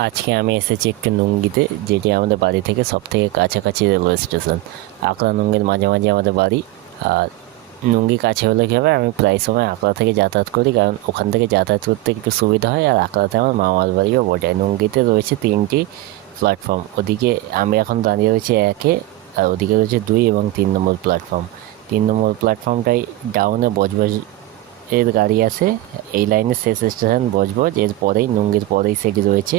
আজকে আমি এসেছি একটু নুঙ্গিতে, যেটি আমাদের বাড়ি থেকে সবথেকে কাছাকাছি রেলওয়ে স্টেশন। আকলা নুঙ্গির মাঝামাঝি আমাদের বাড়ি। আর নুঙ্গি কাছে হলে কী হবে, আমি প্রায় সময় আকলা থেকে যাতায়াত করি, কারণ ওখান থেকে যাতায়াত করতে একটু সুবিধা হয়। আর আকলাতে আমার মামার বাড়িও বটে। নুঙ্গিতে রয়েছে 3টি প্ল্যাটফর্ম। ওদিকে আমি এখন দাঁড়িয়ে রয়েছি 1-এ, আর ওদিকে রয়েছে 2 এবং 3 নম্বর প্ল্যাটফর্ম। 3 নম্বর প্ল্যাটফর্মটাই ডাউনে বজবজ এর গাড়ি আছে। এই লাইনের শেষ স্টেশন বজবজ, এর পরেই নুঙ্গির পরেই সেটি রয়েছে।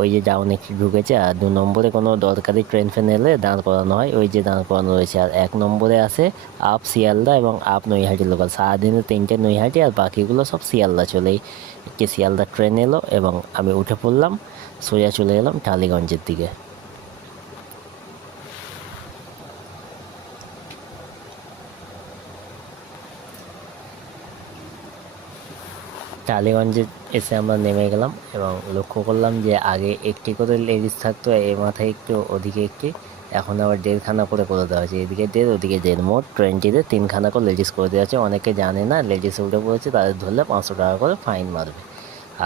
ওই যে ডাউনে ঢুকেছে। আর 2 নম্বরে কোনো দরকারি ট্রেন ফেন এলে দাঁড় করানো হয়, ওই যে দাঁড় করানো রয়েছে। আর 1 নম্বরে আছে আপ শিয়ালদা এবং আপ নৈহাটি লোকাল। সারাদিনে 3টে নৈহাটি, আর বাকিগুলো সব শিয়ালদা চলেই। একটি শিয়ালদা ট্রেন এলো এবং আমি উঠে পড়লাম, সোজা চলে গেলাম টালিগঞ্জের দিকে। টালিগঞ্জে এসে আমরা নেমে গেলাম এবং লক্ষ্য করলাম যে আগে একটি করে লেডিস থাকতো, এই মাথায় একটু ওদিকে একটি, এখন আবার 1.5খানা করে দেওয়া হয়েছে। এদিকে 1.5 ওদিকে 1.5, মোট ট্রেনটিতে 3খানা করে লেডিস করে দেওয়া আছে। অনেকে জানে না, লেডিসে উঠে পড়েছে, তাদের ধরলে 500 টাকা করে ফাইন মারবে।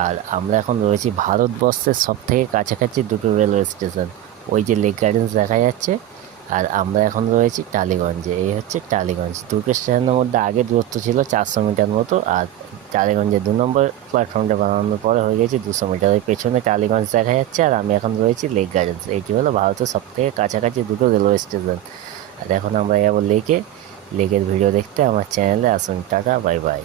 আর আমরা এখন রয়েছি ভারতবর্ষের সবথেকে কাছাকাছি দুটো রেলওয়ে স্টেশন। ওই যে লেক গার্ডেন্স দেখা যাচ্ছে, আর আমরা এখন রয়েছি টালিগঞ্জে। এই হচ্ছে টালিগঞ্জ। দুটো স্টেশনের মধ্যে আগে দূরত্ব ছিল 400 মিটার মতো, আর টালিগঞ্জের 2 নম্বর প্ল্যাটফর্মটা বানানোর পরে হয়ে গেছে 200 মিটার। ওই পেছনে টালিগঞ্জ দেখা যাচ্ছে, আর আমি এখন রয়েছি লেক গার্ডেন্স। এইটি হলো ভারতের সবথেকে কাছাকাছি দুটো রেলওয়ে স্টেশন। আর এখন আমরা যাবো লেকের ভিডিও দেখতে। আমার চ্যানেলে আসুন। Tata, bye bye.